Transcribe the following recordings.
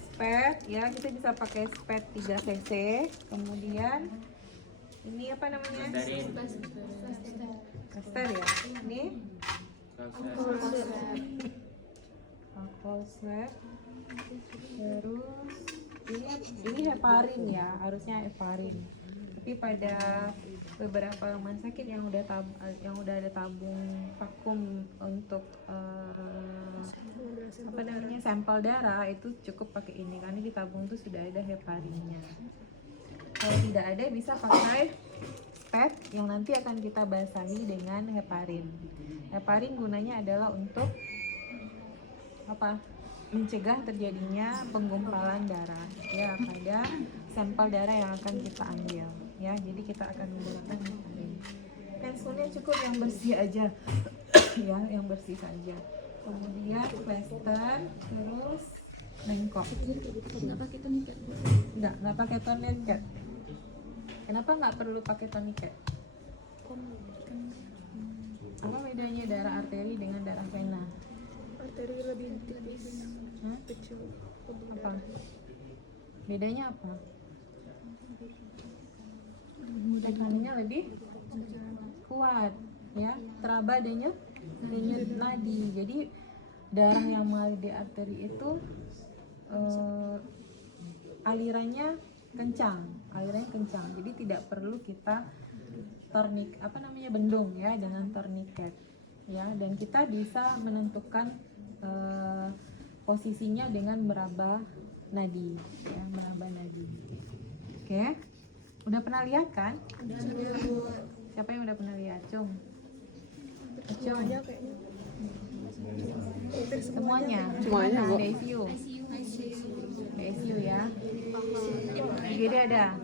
spet ya, kita bisa pakai spet 3 cc. Kemudian ini apa namanya? Plaster ya. Ini alcohol swab. Terus ini heparin ya, harusnya heparin. Tapi pada beberapa rumah sakit yang udah ada tabung vakum untuk apa namanya, sampel darah, itu cukup pakai ini karena di tabung itu sudah ada heparinnya. Kalau tidak ada bisa pakai spet yang nanti akan kita basahi dengan heparin. Heparin gunanya adalah untuk apa? Mencegah terjadinya penggumpalan darah ya pada sampel darah yang akan kita ambil ya. Jadi kita akan menggunakan heparin. Pensilnya cukup yang bersih aja ya, yang bersih saja. Kemudian plester, terus bengkok. Nggak pakai tourniquet? Nggak pakai tourniquet. Kenapa nggak perlu pakai tourniquet? Apa bedanya darah arteri dengan darah vena? Arteri lebih tipis, kecil. Apa? Bedanya apa? Tekanannya lebih kuat, ya. Teraba denyut nadi. Jadi darah yang mengalir di arteri itu alirannya kencang. Jadi tidak perlu kita bendung ya dengan tourniquet ya, dan kita bisa menentukan posisinya dengan meraba nadi ya, meraba nadi. Oke. Udah pernah lihat kan? Siapa yang udah pernah lihat? Cung. Semuanya Bu. ICU ya. IGD ada.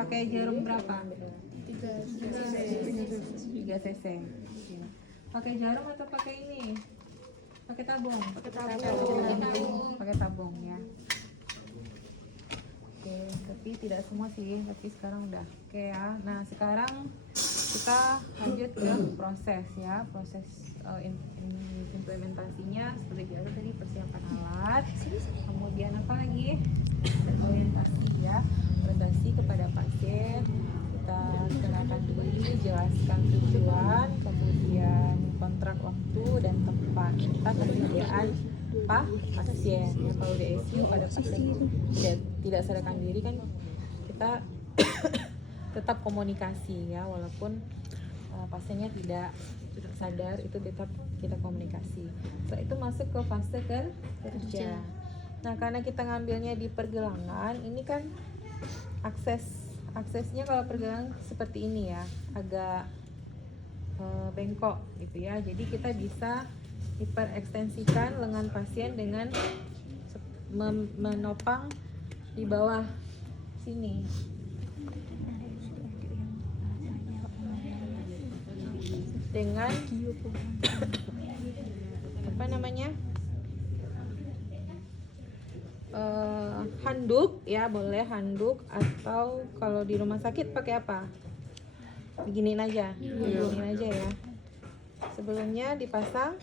Pakai jarum berapa? 3 cc. Pakai jarum atau pakai ini? Pakai tabung. Pakai tabung ya. Oke, tapi tidak semua sih, tapi sekarang udah oke ya. Nah, sekarang kita lanjut ke proses ya, proses implementasinya seperti biasa tadi, persiapan alat, kemudian apa lagi? Orientasi ya, orientasi kepada pasien, kita kenalkan dulu, jelaskan tujuan, kemudian kontrak waktu dan tempat, kita persediaan pasien ya. Kalau di ICU pada pasien tidak sadarkan diri kan kita tetap komunikasi ya, walaupun pasiennya tidak sadar, itu tetap kita komunikasi. Setelah itu masuk ke fase kerja. Nah, karena kita ngambilnya di pergelangan, ini kan aksesnya kalau pergelangan seperti ini ya, agak bengkok gitu ya. Jadi kita bisa hiperekstensikan lengan pasien dengan menopang di bawah sini. Dengan apa namanya? Handuk ya, boleh handuk, atau kalau di rumah sakit pakai apa? Beginiin aja ya. Sebelumnya dipasang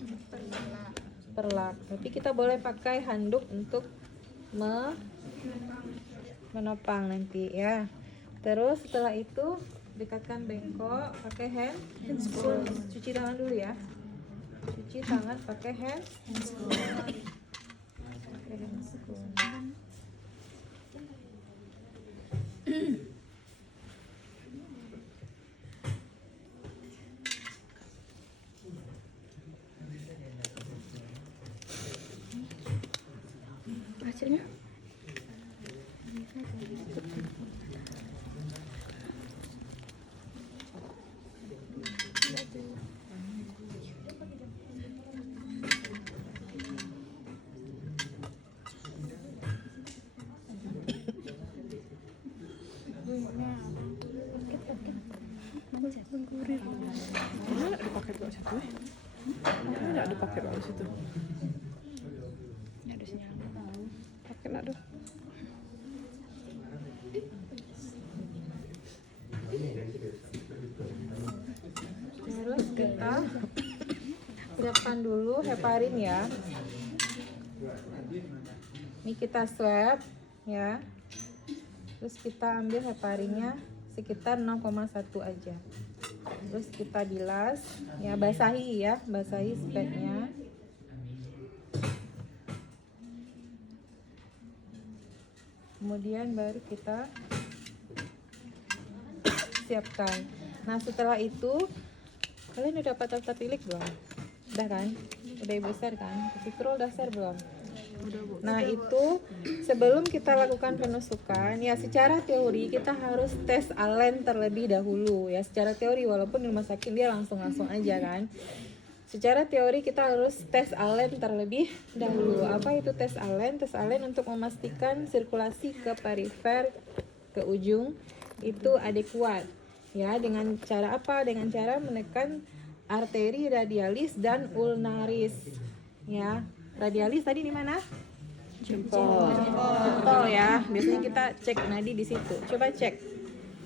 perlak, tapi kita boleh pakai handuk untuk menopang nanti ya. Terus setelah itu dekatkan bengkok pakai handscoon. Cuci tangan dulu ya. Cuci tangan pakai handscoon. Hasilnya? Nggak dipakai di situ ya? Nggak dipakai di situ. Ini ada sinyal. Pakai nggak tuh? Terus kita siapkan dulu heparin ya. kita swab ya. Terus kita ambil heparinnya sekitar 0,1 aja. Terus kita bilas ya, basahi ya, basahi spatnya. Kemudian baru kita siapkan. Nah setelah itu kalian udah dapat tata tilik belum? Udah kan? Udah ibu share kan? Fikrul udah share belum? Nah itu sebelum kita lakukan penusukan ya, secara teori kita harus tes alen terlebih dahulu ya, secara teori, walaupun di rumah sakit dia langsung aja kan. Secara teori kita harus tes alen terlebih dahulu. Apa itu tes alen? Tes alen untuk memastikan sirkulasi ke perifer, ke ujung itu adekuat ya. Dengan cara apa? Dengan cara menekan arteri radialis dan ulnaris ya. Radialis tadi di mana? Jempol ya. Biasanya kita cek nadi di situ. Coba cek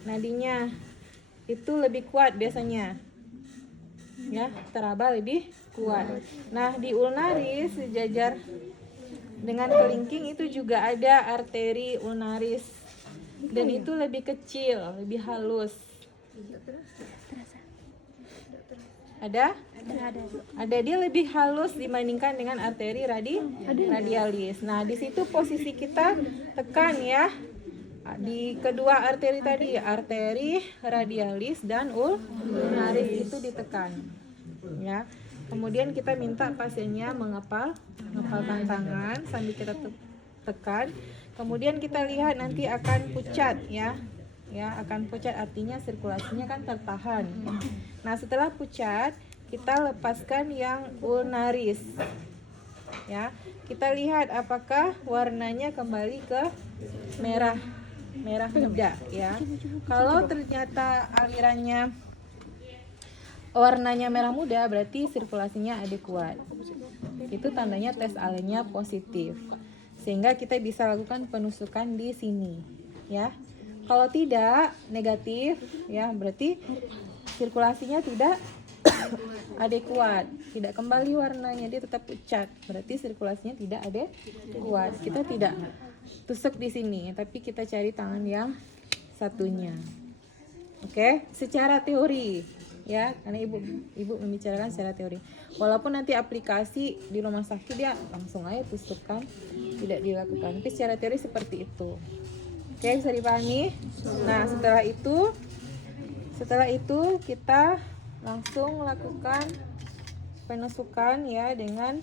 nadinya, itu lebih kuat biasanya ya, teraba lebih kuat. Nah di ulnaris sejajar dengan kelingking itu juga ada arteri ulnaris, dan itu lebih kecil, lebih halus. Ada? Ada, dia lebih halus dibandingkan dengan arteri radialis. Nah, di situ posisi kita tekan ya. Di kedua arteri tadi, arteri radialis dan ulnaris itu ditekan. Ya. Kemudian kita minta pasiennya mengepalkan tangan sambil kita tekan. Kemudian kita lihat nanti akan pucat ya. Ya, akan pucat artinya sirkulasinya kan tertahan. Nah, setelah pucat, kita lepaskan yang ulnaris. Ya, kita lihat apakah warnanya kembali ke merah muda ya. Kalau ternyata alirannya warnanya merah muda, berarti sirkulasinya adekuat. Itu tandanya tes alennya positif. Sehingga kita bisa lakukan penusukan di sini ya. Kalau tidak negatif ya, berarti sirkulasinya tidak adekuat, tidak kembali warnanya, dia tetap pucat, berarti sirkulasinya tidak adekuat. Kita tidak tusuk di sini, tapi kita cari tangan yang satunya. Oke, secara teori ya, karena ibu membicarakan secara teori. Walaupun nanti aplikasi di rumah sakit dia langsung aja tusukkan, tidak dilakukan, tapi secara teori seperti itu. Oke, bisa dipahami? Nah, setelah itu kita langsung lakukan penusukan ya dengan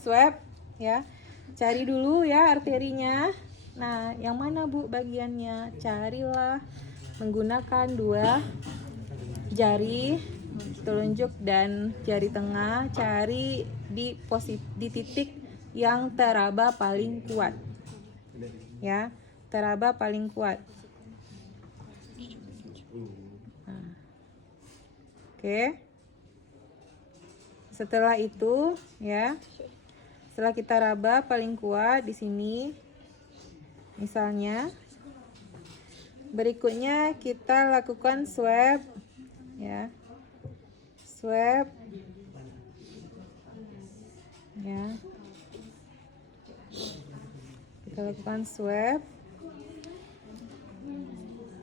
swab ya. Cari dulu ya arterinya. Nah, yang mana Bu bagiannya? Carilah menggunakan 2 jari telunjuk dan jari tengah. Cari di titik yang teraba paling kuat ya, teraba paling kuat. Nah. Oke, setelah itu ya, setelah kita raba paling kuat di sini misalnya, berikutnya kita lakukan swab ya, swab ya. Kita lakukan swab.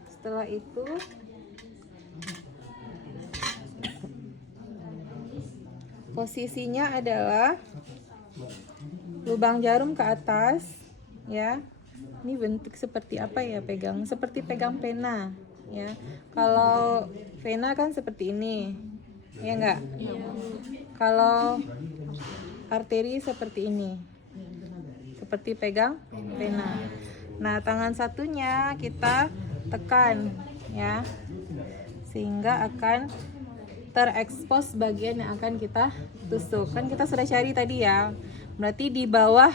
Setelah itu posisinya adalah lubang jarum ke atas ya. Ini bentuk seperti apa ya, pegang seperti pegang pena ya. Kalau pena kan seperti ini ya enggak? Kalau arteri seperti ini, seperti pegang pena. Nah, tangan satunya kita tekan ya, sehingga akan terekspos bagian yang akan kita tusuk. Kan kita sudah cari tadi ya, berarti di bawah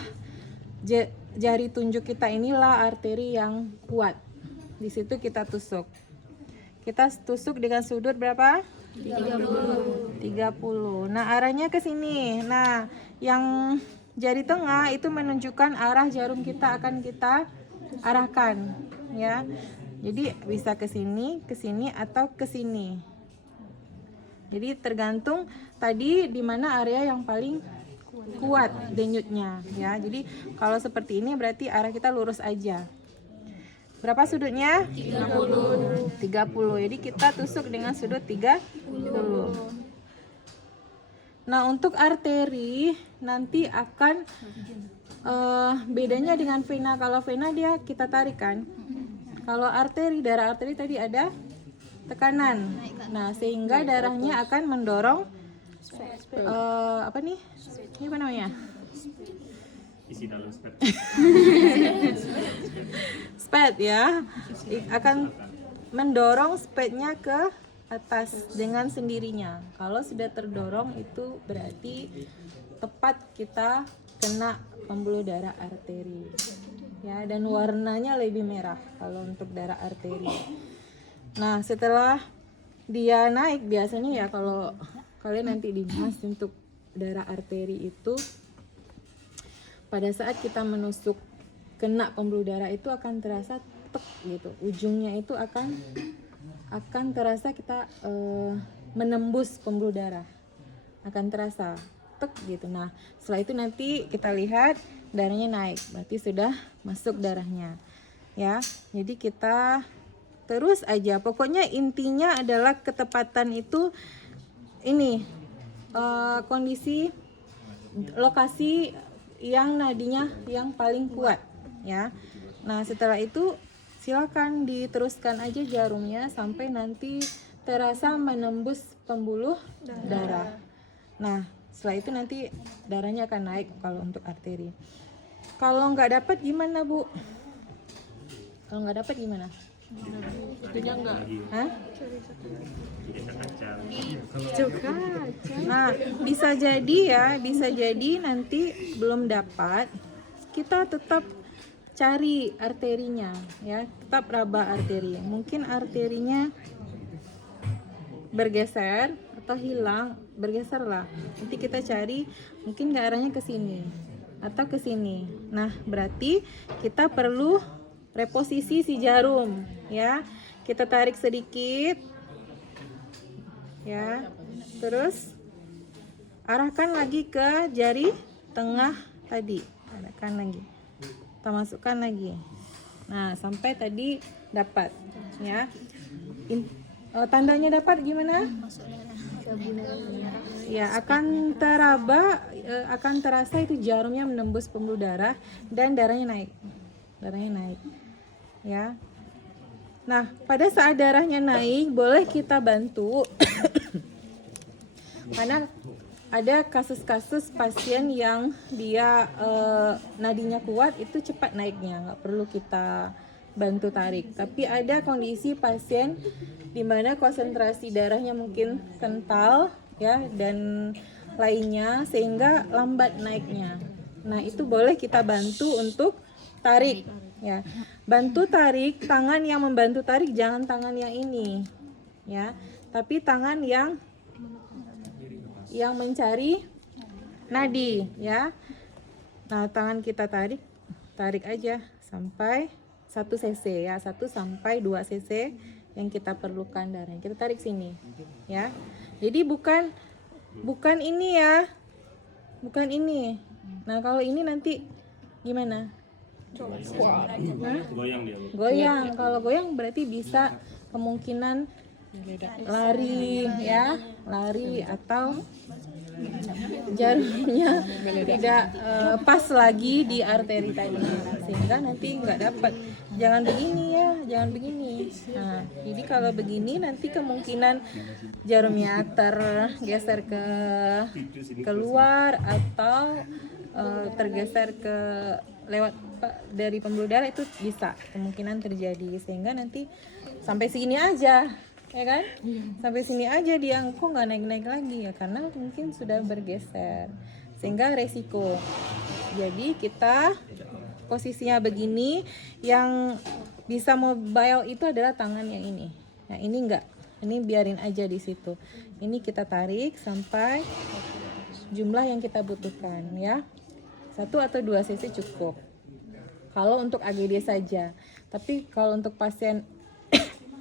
jari tunjuk kita inilah arteri yang kuat. Di situ kita tusuk. Kita tusuk dengan sudut berapa? 30. Nah, arahnya ke sini. Nah, yang jari tengah itu menunjukkan arah jarum kita akan kita arahkan ya. Jadi bisa ke sini atau ke sini. Jadi tergantung tadi di mana area yang paling kuat denyutnya ya. Jadi kalau seperti ini berarti arah kita lurus aja. Berapa sudutnya? 30. Jadi kita tusuk dengan sudut 30. Nah, untuk arteri nanti akan bedanya dengan vena. Kalau vena dia kita tarik kan. Kalau arteri, darah arteri tadi ada tekanan. Nah, sehingga darahnya akan mendorong apa nih? Ini apa namanya? Isi dalam spet. Spet ya. Akan mendorong spetnya ke atas dengan sendirinya. Kalau sudah terdorong itu berarti tepat kita kena pembuluh darah arteri. Ya, dan warnanya lebih merah kalau untuk darah arteri. Nah, setelah dia naik biasanya ya kalau kalian nanti dibahas untuk darah arteri itu pada saat kita menusuk kena pembuluh darah itu akan terasa tek gitu. Ujungnya itu akan terasa kita menembus pembuluh darah. Akan terasa tek gitu. Nah, setelah itu nanti kita lihat darahnya naik. Berarti sudah masuk darahnya. Ya. Jadi kita terus aja. Pokoknya intinya adalah ketepatan itu ini kondisi lokasi yang nadinya yang paling kuat ya. Nah, setelah itu silakan diteruskan aja jarumnya sampai nanti terasa menembus pembuluh darah. Nah, setelah itu nanti darahnya akan naik kalau untuk arteri. Kalau nggak dapat gimana, Bu? Kalau nggak dapat gimana? Jadinya enggak. Hah? Kita kacang. Nah, bisa jadi nanti belum dapat, kita tetap cari arterinya ya, tetap raba arteri. Mungkin arterinya bergeser atau hilang, bergeser lah. Nanti kita cari mungkin ke arahnya ke sini atau ke sini. Nah, berarti kita perlu reposisi si jarum ya. Kita tarik sedikit ya, terus arahkan lagi ke jari tengah tadi, arahkan lagi, kita masukkan lagi. Nah, sampai tadi dapat ya. Tandanya dapat gimana? Ya, akan teraba, akan terasa itu jarumnya menembus pembuluh darah dan darahnya naik ya. Nah, pada saat darahnya naik boleh kita bantu karena ada kasus-kasus pasien yang dia nadinya kuat itu cepat naiknya, nggak perlu kita bantu tarik. Tapi ada kondisi pasien di mana konsentrasi darahnya mungkin kental ya dan lainnya sehingga lambat naiknya. Nah, itu boleh kita bantu untuk tarik ya. Bantu tarik, tangan yang membantu tarik jangan tangan yang ini ya, tapi tangan yang mencari nadi ya. Nah, tangan kita tarik aja sampai 1 cc ya, 1 sampai 2 cc yang kita perlukan darahnya. Kita tarik sini ya. Jadi bukan ini ya. Bukan ini. Nah, kalau ini nanti gimana? Goyang dia. Goyang. Kalau goyang berarti bisa kemungkinan lari ya, lari atau jarumnya tidak pas lagi di arteri tadi sehingga nanti nggak dapat. Jangan begini ya, jangan begini. Nah, jadi kalau begini nanti kemungkinan jarumnya tergeser ke keluar atau tergeser ke lewat dari pembuluh darah, itu bisa kemungkinan terjadi sehingga nanti sampai segini aja ya kan, sampai sini aja dia kok nggak naik lagi ya karena mungkin sudah bergeser sehingga resiko. Jadi kita posisinya begini, yang bisa mobile itu adalah tangan yang ini. Nah, ini enggak, ini biarin aja di situ. Ini kita tarik sampai jumlah yang kita butuhkan ya, 1 atau 2 cc cukup kalau untuk AGD saja. Tapi kalau untuk pasien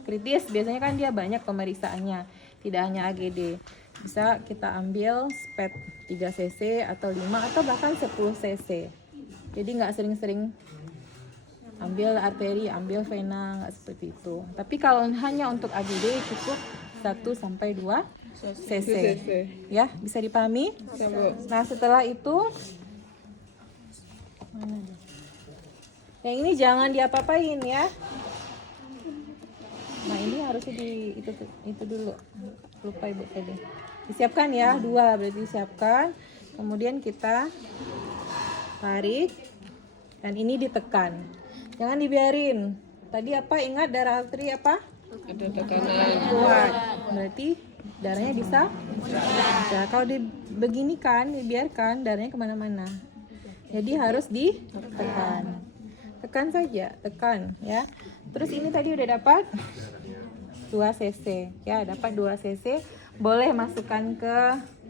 kritis biasanya kan dia banyak pemeriksaannya, tidak hanya AGD. Bisa kita ambil spet 3 cc atau 5 atau bahkan 10 cc. Jadi nggak sering-sering ambil arteri, ambil vena, nggak seperti itu. Tapi kalau hanya untuk AGD cukup 1 sampai 2 cc. Ya, bisa dipahami? Nah, setelah itu mana dia? Yang ini jangan diapa-apain ya. Nah, ini harusnya di itu dulu. Lupa Ibu tadi. Disiapkan ya, 2 berarti disiapkan. Kemudian kita tarik dan ini ditekan. Jangan dibiarin. Tadi apa? Ingat darah arteri apa? Ada tekanan. Kuat. Berarti darahnya bisa nah, kalau dibeginikan, dibiarkan darahnya kemana-mana. Jadi harus ditekan. Tekan saja, tekan ya. Terus ini tadi udah dapat 2 cc ya, dapat 2 cc. Boleh masukkan ke,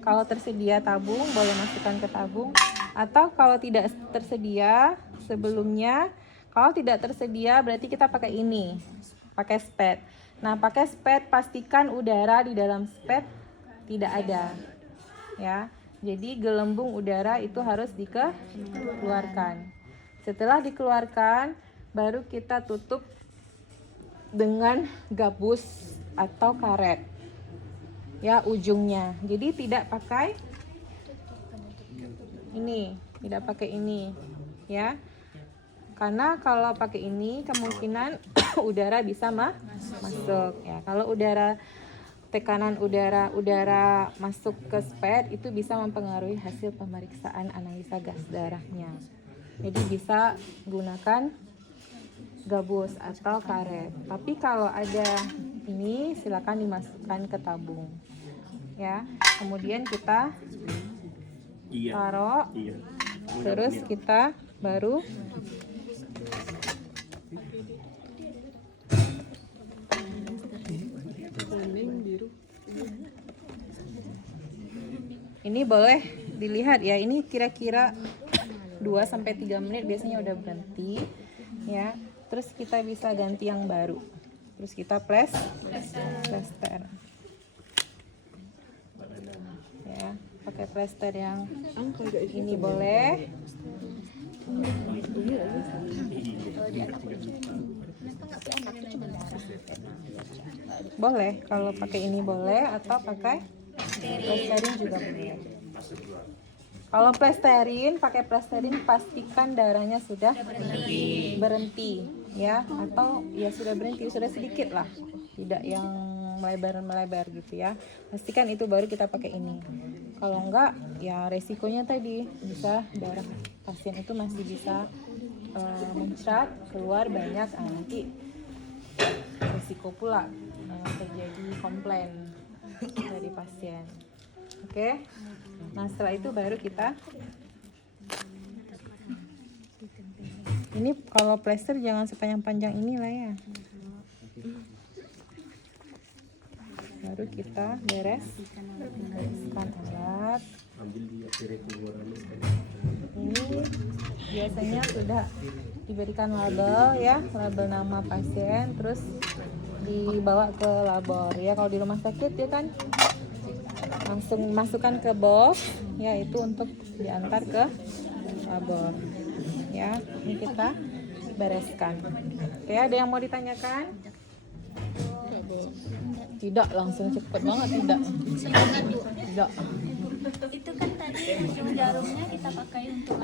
kalau tersedia tabung, boleh masukkan ke tabung. Atau kalau tidak tersedia sebelumnya, kalau tidak tersedia berarti kita pakai ini, pakai spet. Nah, pakai spet pastikan udara di dalam spet tidak ada ya. Jadi gelembung udara itu harus dikeluarkan. Setelah dikeluarkan baru kita tutup dengan gabus atau karet ya ujungnya. Jadi tidak pakai ini, tidak pakai ini ya. Karena kalau pakai ini kemungkinan udara bisa masuk ya. Kalau tekanan udara masuk ke spet itu bisa mempengaruhi hasil pemeriksaan analisa gas darahnya. Jadi bisa gunakan gabus atau karet. Tapi kalau ada ini silakan dimasukkan ke tabung ya. Kemudian kita taruh, terus kita baru ini boleh dilihat ya, ini kira-kira 2-3 menit biasanya udah berhenti ya. Terus kita bisa ganti yang baru. Terus kita plester ya, pakai plester yang ini boleh. Boleh, kalau pakai ini boleh atau pakai plesterin juga boleh. Kalau plesterin, pakai plesterin pastikan darahnya sudah berhenti ya, atau ya sudah berhenti, sudah sedikit lah, tidak yang melebar gitu ya. Pastikan itu baru kita pakai ini. Kalau enggak ya resikonya tadi bisa darah pasien itu masih bisa muncrat keluar banyak, nanti resiko pula terjadi komplain dari pasien. Oke. Nah, setelah itu baru kita ini kalau plester jangan sepanjang-panjang inilah ya. Baru kita bereskan alat. Ini biasanya sudah diberikan label ya, label nama pasien, terus dibawa ke labor ya. Kalau di rumah sakit ya kan langsung masukkan ke box ya, itu untuk diantar ke labor ya. Ini kita bereskan. Oke, ada yang mau ditanyakan? Tidak, langsung cepet banget. Tidak. Itu kan tadi yang jarumnya kita pakai untuk